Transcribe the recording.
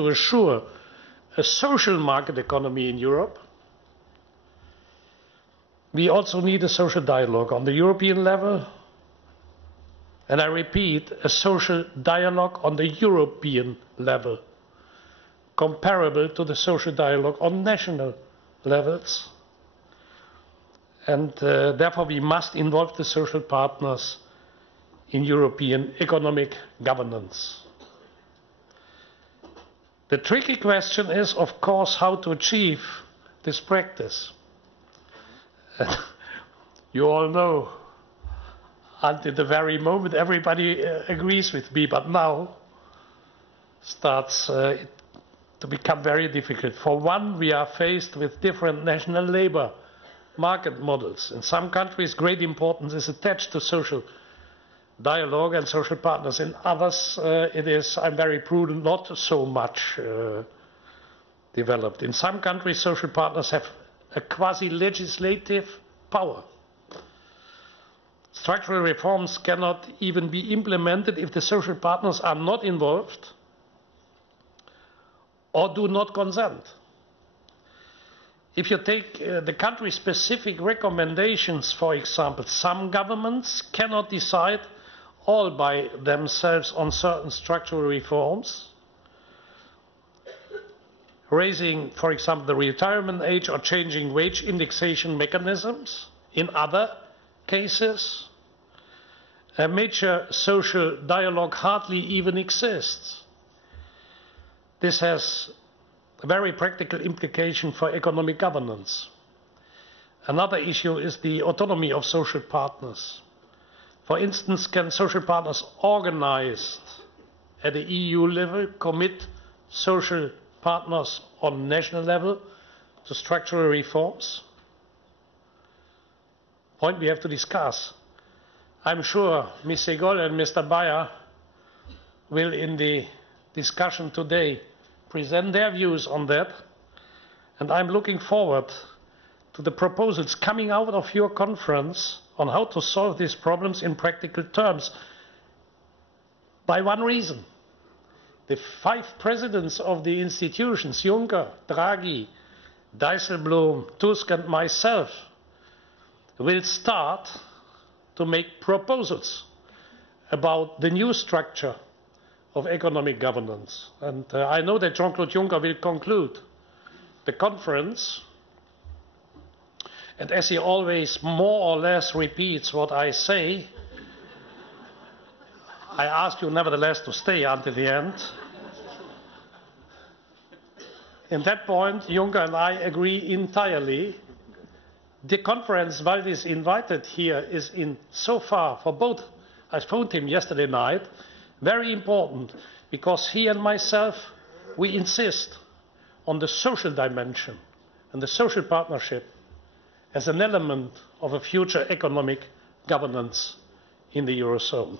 to assure a social market economy in Europe, we also need a social dialogue on the European level, and I repeat, a social dialogue on the European level, comparable to the social dialogue on national levels. And therefore we must involve the social partners in European economic governance. The tricky question is, of course, how to achieve this practice. You all know, until the very moment everybody agrees with me, but now starts to become very difficult. For one, we are faced with different national labour market models. In some countries, great importance is attached to social dialogue and social partners. In others, it is, I'm very prudent, not so much developed. In some countries, social partners have a quasi-legislative power. Structural reforms cannot even be implemented if the social partners are not involved or do not consent. If you take the country-specific recommendations, for example, some governments cannot decide all by themselves on certain structural reforms, raising, for example, the retirement age or changing wage indexation mechanisms. In other cases, a major social dialogue hardly even exists. This has a very practical implication for economic governance. Another issue is the autonomy of social partners. For instance, can social partners organized at the EU level commit social partners on national level to structural reforms? Point we have to discuss. I'm sure Ms. Segol and Mr. Bayer will, in the discussion today, present their views on that, and I'm looking forward to the proposals coming out of your conference on how to solve these problems in practical terms. By one reason, the 5 presidents of the institutions, Juncker, Draghi, Dijsselbloem, Tusk and myself, will start to make proposals about the new structure of economic governance. And I know that Jean-Claude Juncker will conclude the conference, and as he always more or less repeats what I say, I ask you nevertheless to stay until the end. In that point, Juncker and I agree entirely. The conference Valdis invited here is in so far for both, I phoned him yesterday night, very important, because he and myself, we insist on the social dimension and the social partnership as an element of a future economic governance in the Eurozone.